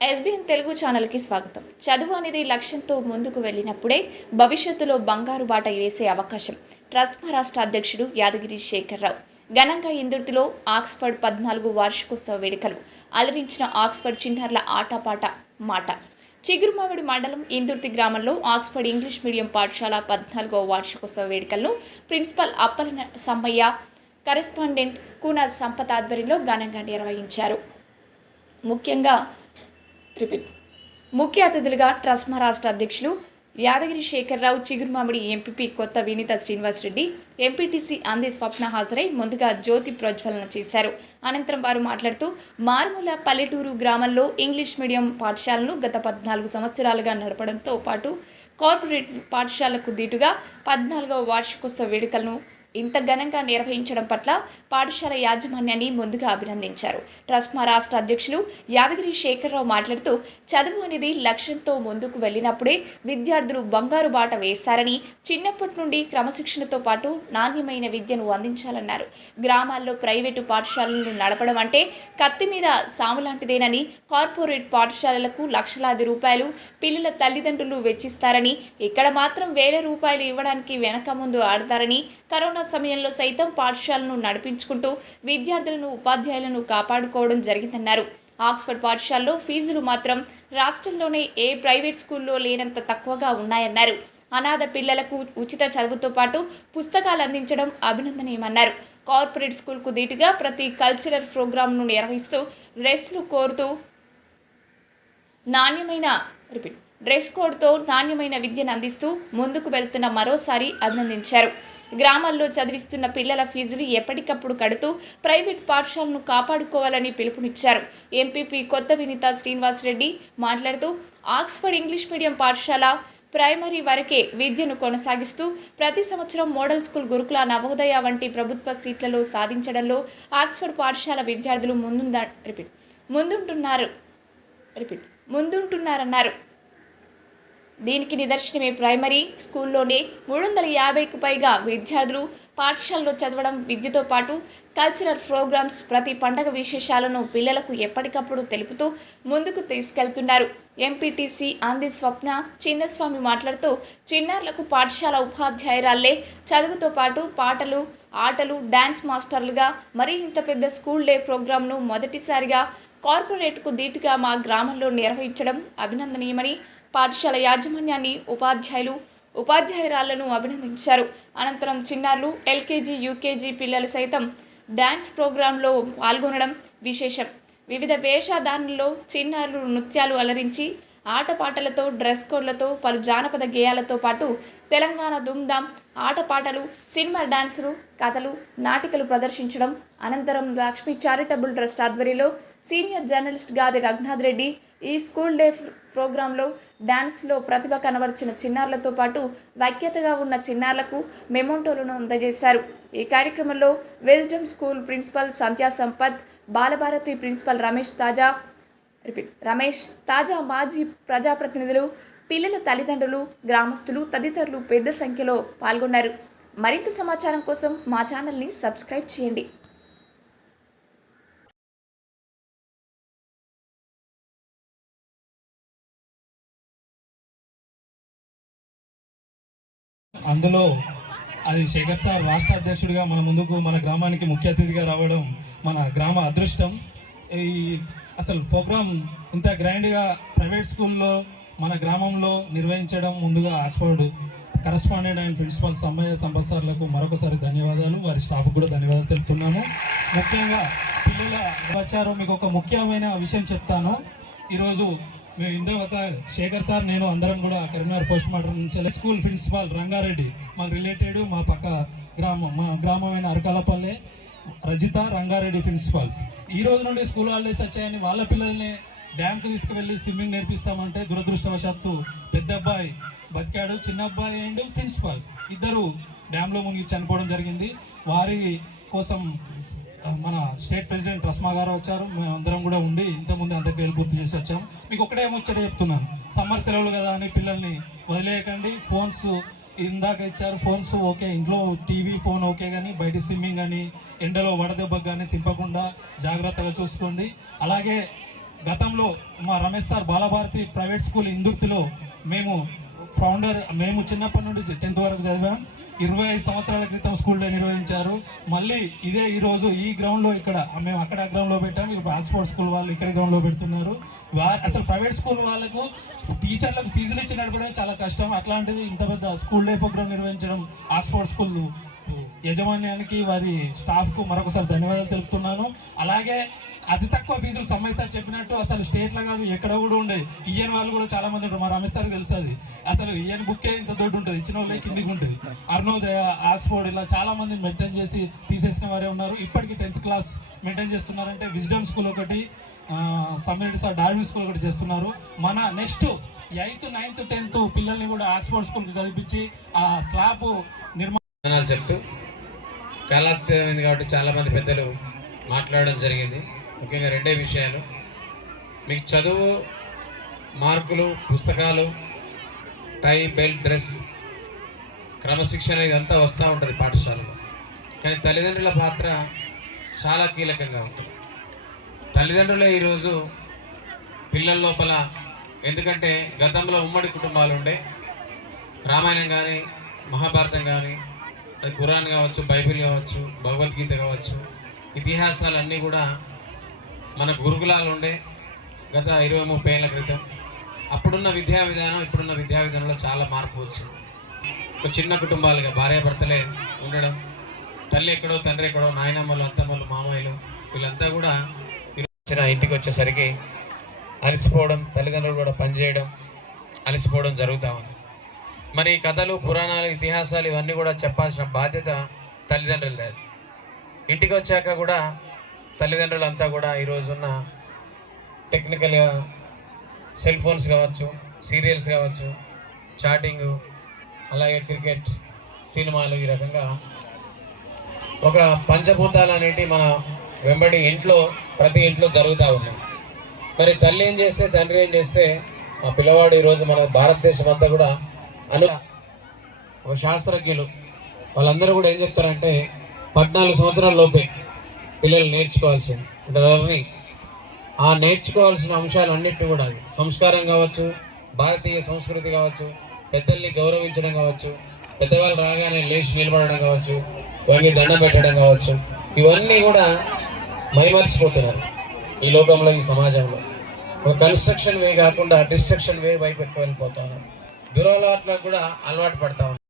SBN Telugu ఛానల్కి స్వాగతం. చదువు అనేది లక్ష్యంతో ముందుకు వెళ్ళినప్పుడే భవిష్యత్తులో బంగారు బాట వేసే అవకాశం. ట్రస్ట్ మహారాష్ట్ర అధ్యక్షుడు యాదగిరి శేఖర్రావు ఘనంగా ఇందుర్తిలో ఆక్స్ఫర్డ్ 14 వార్షికోత్సవ వేడుకలు అలరించిన ఆక్స్ఫర్డ్ చిన్నారుల ఆటపాట మాట. చిగురుమావిడి మండలం ఇందుర్తి గ్రామంలో ఆక్స్ఫర్డ్ ఇంగ్లీష్ మీడియం పాఠశాల 14వ వార్షికోత్సవ వేడుకలను ప్రిన్సిపల్ అప్పల సమ్మయ్య, కరెస్పాండెంట్ కూన సంపత్ ఆధ్వర్యంలో ఘనంగా నిర్వహించారు. ముఖ్య అతిథులుగా ట్రస్ట్ మహారాష్ట్ర అధ్యక్షులు యాదగిరి శేఖర్రావు, చిగురుమామిడి ఎంపీపీ కొత్త వినీత శ్రీనివాసరెడ్డి, ఎంపీటీసీ అంది స్వప్న హాజరై ముందుగా జ్యోతి ప్రజ్వలన చేశారు. అనంతరం వారు మాట్లాడుతూ మారుమూల పల్లెటూరు గ్రామంలో ఇంగ్లీష్ మీడియం పాఠశాలను గత 14 సంవత్సరాలుగా నడపడంతో పాటు కార్పొరేట్ పాఠశాలకు దీటుగా 14వ వార్షికోత్సవ వేడుకలను ఇంత ఘనంగా నిర్వహించడం పట్ల పాఠశాల యాజమాన్యాన్ని ముందుగా అభినందించారు. ట్రస్ట్ మహారాష్ట్ర అధ్యక్షులు యాదగిరి శేఖర్రావు మాట్లాడుతూ చదువు అనేది లక్ష్యంతో ముందుకు వెళ్ళినప్పుడే విద్యార్థులు బంగారు బాట వేస్తారని, చిన్నప్పటి నుండి క్రమశిక్షణతో పాటు నాణ్యమైన విద్యను అందించాలన్నారు. గ్రామాల్లో ప్రైవేటు పాఠశాలలను నడపడం అంటే కత్తి మీద సాము లాంటిదేనని, కార్పొరేట్ పాఠశాలలకు లక్షలాది రూపాయలు పిల్లల తల్లిదండ్రులు వెచ్చిస్తారని, ఇక్కడ మాత్రం వేల రూపాయలు ఇవ్వడానికి వెనక ముందు ఆడతారని, కరోనా సమయంలో సైతం పాఠశాలను నడిపించుకుంటూ విద్యార్థులను, ఉపాధ్యాయులను కాపాడుకోవడం జరిగిందన్నారు. ఆక్స్ఫర్డ్ పాఠశాలలో ఫీజులు మాత్రం రాష్ట్రంలోనే ఏ ప్రైవేట్ స్కూల్లో లేనంత తక్కువగా ఉన్నాయన్నారు. అనాథ పిల్లలకు ఉచిత చదువుతో పాటు పుస్తకాలు అందించడం అభినందనీయమన్నారు. కార్పొరేట్ స్కూల్కు దీటుగా ప్రతి కల్చరల్ ప్రోగ్రాంను నిర్వహిస్తూ డ్రెస్ కోడ్తో నాణ్యమైన విద్యను అందిస్తూ ముందుకు వెళ్తున్న మరోసారి అభినందించారు. గ్రామాల్లో చదివిస్తున్న పిల్లల ఫీజులు ఎప్పటికప్పుడు కడుతూ ప్రైవేట్ పాఠశాలను కాపాడుకోవాలని పిలుపునిచ్చారు. ఎంపీపీ కొత్త వినీత శ్రీనివాసరెడ్డి మాట్లాడుతూ ఆక్స్ఫర్డ్ ఇంగ్లీష్ మీడియం పాఠశాల ప్రైమరీ వరకే విద్యను కొనసాగిస్తూ ప్రతి సంవత్సరం మోడల్ స్కూల్, గురుకుల, నవోదయ వంటి ప్రభుత్వ సీట్లలో సాధించడంలో ఆక్స్ఫర్డ్ పాఠశాల విద్యార్థులు ముందుంటున్నారన్నారు. దీనికి నిదర్శనమే ప్రైమరీ స్కూల్లోనే 350కు పైగా విద్యార్థులు పాఠశాలలో చదవడం. విద్యతో పాటు కల్చరల్ ప్రోగ్రామ్స్, ప్రతి పండగ విశేషాలను పిల్లలకు ఎప్పటికప్పుడు తెలుపుతూ ముందుకు తీసుకెళ్తున్నారు. ఎంపీటీసీ అంది స్వప్న చిన్నస్వామి మాట్లాడుతూ చిన్నారులకు పాఠశాల ఉపాధ్యాయురాళ్లే చదువుతో పాటు పాటలు, ఆటలు, డ్యాన్స్ మాస్టర్లుగా మరి ఇంత పెద్ద స్కూల్ డే ప్రోగ్రాంను మొదటిసారిగా కార్పొరేట్కు దీటుగా మా గ్రామంలో నిర్వహించడం అభినందనీయమని పాఠశాల యాజమాన్యాన్ని, ఉపాధ్యాయురాళ్లను అభినందించారు. అనంతరం చిన్నారులు, ఎల్కేజీ, యూకేజీ పిల్లలు సైతం డ్యాన్స్ ప్రోగ్రాంలో పాల్గొనడం విశేషం. వివిధ వేషధారణల్లో చిన్నారులు నృత్యాలు అలరించి ఆటపాటలతో, డ్రెస్ కోడ్లతో, పలు జానపద గేయాలతో పాటు తెలంగాణ ధూమ్ధామ్ ఆటపాటలు, సినిమా డాన్సులు, కథలు, నాటికలు ప్రదర్శించడం. అనంతరం లక్ష్మీ చారిటబుల్ ట్రస్ట్ ఆధ్వర్యంలో సీనియర్ జర్నలిస్ట్ గాది రఘునాథ్ రెడ్డి ఈ స్కూల్ డే ప్రోగ్రాంలో డాన్స్లో ప్రతిభ కనబర్చిన చిన్నారులతో పాటు వ్యాఖ్యాతగా ఉన్న చిన్నారులకు మెమోంటోలను అందజేశారు. ఈ కార్యక్రమంలో విజ్డమ్ స్కూల్ ప్రిన్సిపల్ సంధ్యా సంపత్, బాలభారతి ప్రిన్సిపల్ రమేష్, తాజా మాజీ ప్రజాప్రతినిధులు, పిల్లల తల్లిదండ్రులు, గ్రామస్తులు తదితరులు పెద్ద సంఖ్యలో పాల్గొన్నారు. మరింత సమాచారం కోసం మా ఛానల్ని సబ్స్క్రైబ్ చేయండి. అందులో అది శేఖర్ సార్ రాష్ట్ర అధ్యక్షుడిగా మన ముందుకు, మన గ్రామానికి ముఖ్య అతిథిగా రావడం మన గ్రామ అదృష్టం. ఈ అసలు ప్రోగ్రామ్ ఇంత గ్రాండ్గా ప్రైవేట్ స్కూల్లో మన గ్రామంలో నిర్వహించడం ముందుగా Oxford correspondent and principal Sammaiah Sampath సార్లకు మరొకసారి ధన్యవాదాలు, వారి స్టాఫ్ కూడా ధన్యవాదాలు తెలుపుతున్నాము. ముఖ్యంగా పిల్లల వచ్చారు. మీకు ఒక ముఖ్యమైన విషయం చెప్తాను. ఈరోజు మేము ఇందాక శేఖర్ సార్, నేను అందరం కూడా కరీంనగర్ పోస్ట్ మార్టం నుంచి స్కూల్ ప్రిన్సిపాల్ రంగారెడ్డి, మాకు రిలేటెడ్, మా పక్క గ్రామం, మా గ్రామమైన అరకాలపల్లె, రజిత, రంగారెడ్డి ప్రిన్సిపాల్స్ ఈ రోజు నుండి స్కూల్ హాలిడేస్ వచ్చాయని వాళ్ళ పిల్లల్ని డ్యామ్కి తీసుకువెళ్ళి స్విమ్మింగ్ నేర్పిస్తామంటే దురదృష్టవశాత్తు పెద్ద అబ్బాయి బతికాడు, చిన్న అబ్బాయి అండ్ ప్రిన్సిపాల్ ఇద్దరు డ్యామ్లో మునిగి చనిపోవడం జరిగింది. వారి కోసం మన స్టేట్ ప్రెసిడెంట్ రస్మా గారు వచ్చారు. మేము అందరం కూడా ఉండి ఇంతకుముందు అంత్యక్రియలు పూర్తి చేసి వచ్చాం. మీకు ఒకటే ముచ్చట చెప్తున్నాను, సమ్మర్ సెలవులు కదా అని పిల్లల్ని వదిలేయకండి. ఫోన్స్ ఇందాక ఇచ్చారు, ఫోన్స్ ఓకే, ఇంట్లో టీవీ, ఫోన్ ఓకే, కానీ బయట స్విమ్మింగ్ కానీ ఎండలో వడదెబ్బకు కానీ తిప్పకుండా జాగ్రత్తగా చూసుకోండి. అలాగే గతంలో మా Ramesh sir Balabharati private school ఇందుర్తిలో మేము చిన్నప్పటి నుండి 10th వరకు చదివాం. 25 సంవత్సరాల క్రితం స్కూల్ డే నిర్వహించారు. మళ్ళీ ఇదే ఈరోజు ఈ గ్రౌండ్లో ఇక్కడ మేము అక్కడ గ్రౌండ్లో పెట్టాము. ఇప్పుడు ఆక్స్ఫోర్డ్ స్కూల్ వాళ్ళు ఇక్కడ గ్రౌండ్లో పెడుతున్నారు. అసలు ప్రైవేట్ స్కూల్ వాళ్ళకు టీచర్లకు ఫీజులు ఇచ్చి నడపడం చాలా కష్టం. అట్లాంటిది ఇంత పెద్ద స్కూల్ డే ప్రోగ్రామ్ నిర్వహించడం ఆక్స్ఫోర్డ్ స్కూల్ యాజమాన్యానికి వారి స్టాఫ్కు మరొకసారి ధన్యవాదాలు తెలుపుతున్నాను. అలాగే అతి తక్కువ ఫీజులు సమ్మయ్య సార్ చెప్పినట్టు అసలు స్టేట్లో కాదు ఎక్కడ కూడా ఉండేది. ఈఎన్ వాళ్ళు కూడా చాలా మంది ఉంటారు. మా రమేష్ సార్ తెలుస్తుంది. అసలు ఈఎన్ బుక్కే ఇంత దొడ్డు ఉంటుంది, ఇచ్చిన వాళ్ళే కిందికి ఉంటుంది. అరుణోదయ, ఆక్స్ఫోర్డ్ ఇలా చాలా మంది మెయింటైన్ చేసి తీసేసిన వారే ఉన్నారు. ఇప్పటికీ 10th క్లాస్ మెయింటైన్ చేస్తున్నారంటే విజ్డమ్ స్కూల్ ఒకటి, సమ్మిరెడ్డి సార్ డార్విన్ స్కూల్ ఒకటి చేస్తున్నారు. మన నెక్స్ట్ 8th, 9th, 10th పిల్లల్ని కూడా ఆక్స్ఫోర్డ్ స్కూల్కి చదివించి ఆ స్లాబ్ నిర్మాణాలు చెప్తూ కాలాతీతమైంది కాబట్టి చాలామంది పెద్దలు మాట్లాడడం జరిగింది. ముఖ్యంగా రెండే విషయాలు, మీకు చదువు, మార్కులు, పుస్తకాలు, టై, బెల్ట్, డ్రెస్, క్రమశిక్షణ ఇదంతా వస్తూ ఉంటుంది పాఠశాలలో. కానీ తల్లిదండ్రుల పాత్ర చాలా కీలకంగా ఉంటుంది. తల్లిదండ్రులే ఈరోజు పిల్లల లోపల, ఎందుకంటే గతంలో ఉమ్మడి కుటుంబాలు ఉండే, రామాయణం కానీ మహాభారతం కానీ ఖురాన్ కావచ్చు, బైబిల్ కావచ్చు, భగవద్గీత కావచ్చు, ఇతిహాసాలన్నీ కూడా మన గురుకులాలు ఉండే గత 20-30 ఏళ్ల క్రితం. అప్పుడున్న విద్యా విధానం ఇప్పుడున్న విద్యా విధానంలో చాలా మార్పు వచ్చింది. ఒక చిన్న కుటుంబాలుగా భార్యాభర్తలే ఉండడం, తల్లి ఎక్కడో తండ్రి ఎక్కడో, నాయనమ్మలు, అత్తమ్మలు, మామయ్యలు వీళ్ళంతా కూడా ఇంటికి వచ్చేసరికి అలసిపోవడం, తల్లిదండ్రులు కూడా పనిచేయడం, అలసిపోవడం జరుగుతూ ఉంది. మరి కథలు, పురాణాలు, ఇతిహాసాలు ఇవన్నీ కూడా చెప్పాల్సిన బాధ్యత తల్లిదండ్రులదే. ఇంటికి వచ్చాక కూడా తల్లిదండ్రులంతా కూడా ఈరోజున్న టెక్నికల్గా సెల్ ఫోన్స్ కావచ్చు, సీరియల్స్ కావచ్చు, చాటింగు, అలాగే క్రికెట్, సినిమాలు, ఈ రకంగా ఒక పంచభూతాలు అనేటివి మన వెంబడి ప్రతి ఇంట్లో జరుగుతూ ఉన్నాయి. మరి తల్లి ఏం చేస్తే, తండ్రి ఏం చేస్తే ఆ పిల్లవాడు ఈరోజు మన భారతదేశం అంతా కూడా ఒక శాస్త్రజ్ఞులు వాళ్ళందరూ కూడా ఏం చెప్తారంటే 14 సంవత్సరాల లోపే పిల్లలు నేర్చుకోవాల్సింది. ఆ నేర్చుకోవాల్సిన అంశాలన్నింటినీ కూడా సంస్కారం కావచ్చు, భారతీయ సంస్కృతి కావచ్చు, పెద్దల్ని గౌరవించడం కావచ్చు, పెద్దవాళ్ళు రాగానే లేచి నిలబడడం కావచ్చు, ఇవన్నీ దండం పెట్టడం కావచ్చు, ఇవన్నీ కూడా మైమర్చిపోతున్నారు ఈ లోకంలో, ఈ సమాజంలో. ఒక కన్స్ట్రక్షన్ వే కాకుండా డిస్ట్రక్షన్ వే వైపు ఎక్కువ వెళ్ళిపోతున్నారు. దురలవాట్లకు కూడా అలవాటు పడతా ఉన్నారు.